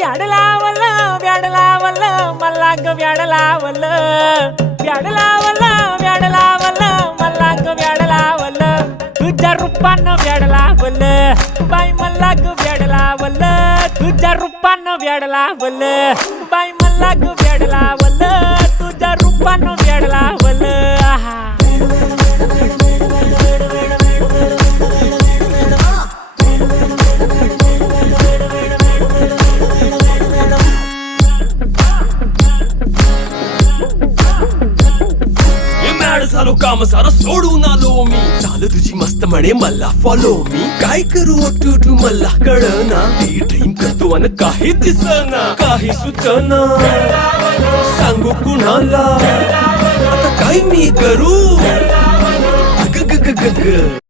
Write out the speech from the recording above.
व्याड लावलं व्याड लावलं मला ग व्याड लावलं व्याड लावलं व्याड लावलं मला ग व्याड लावलं तुझ्या रूपानं व्याड लावलं बाई मला ग व्याड लावलं तुझ्या रूपानं व्याड लावलं बाई मला ग व्याड लावलं तुझ्या रूपानं व्याड लावलं आहा झालो काम सारं सोडून आलो मी चाल तुझी मस्त म्हणे मला फॉलो मी काय करू टू मला कळना ती ड्रीम करतो अन काही दिसना काही सुचना सांगू कुणाला आता काय मी करू ग ग ग ग ग